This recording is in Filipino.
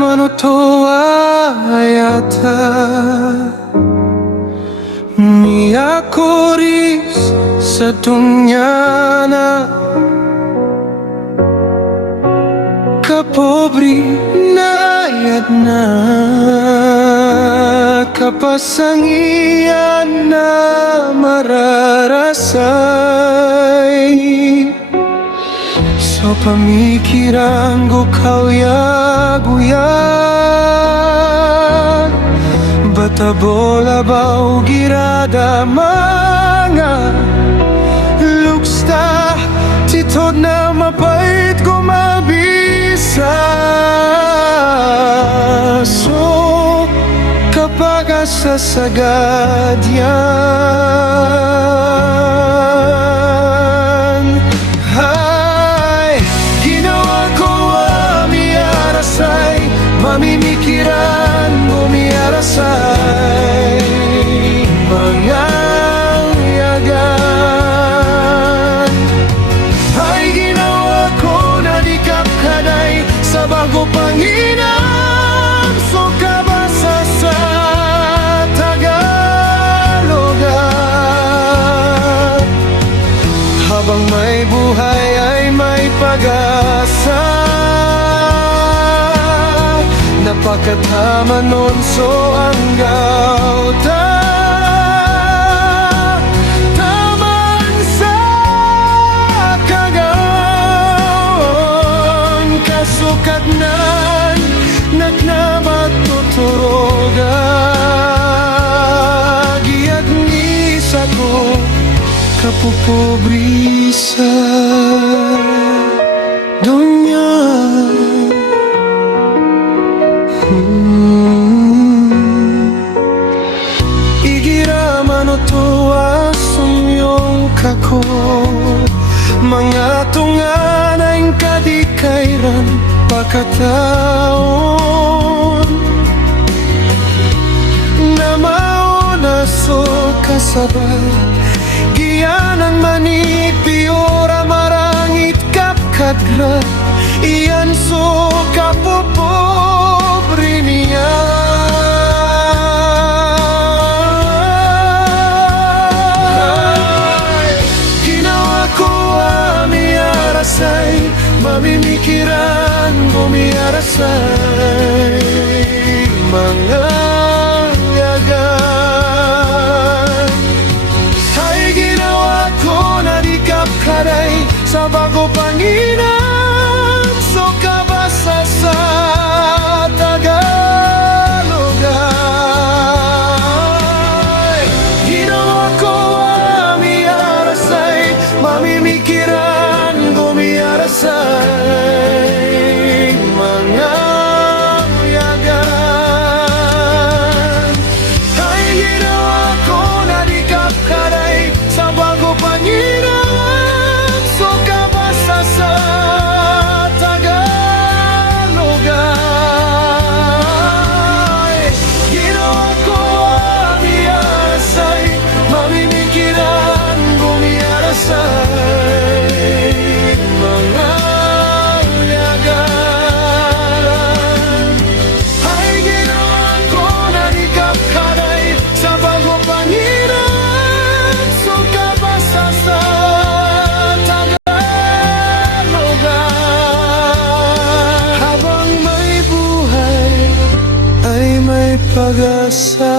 manotoayata miakoris sa dunyana kapobri na yadna kapasangian na mararasay so pamikiran ko kauyaguyan batabola bao girada mga luksta titod na mapait gumabisa so kapag sasagad yan ay ginawa ko amiarasay mamimikiran umiarasay mga yagan ay ginawa ko na di kapkanay sa bago panginam so kabasa sa Tagalogan habang may buhay ay may pag-asa napakatama nun so ang gauta taman sa kagaon kasukat nan nagnamat tuturoga giagnis ako kapupobrisa dunya igira manotua sumyong kako mga tungan ang kadikairan pagkataon na mauna so kasabay giyan ang manipiora marangit kapkadra iyan so kapopobre niya ginawa ko amiarasay mamimikiran umiarasay mga yagan ay ginawa ko na di kapkaray sa bago panginam so kabasa sa Tagalogan ginawa ko amiarasay mamimikiran umiarasay mga yagan ay ginawa ko na di kapkaray sa bago panginam so kabasa sa Tagalogan ginawa ko amiarasay mamimikiran umiarasay mga yagan ay ginawa ko na di kapkaray sa bago pangiran so kabasa sa Tagalogan habang may buhay ay may pag-asa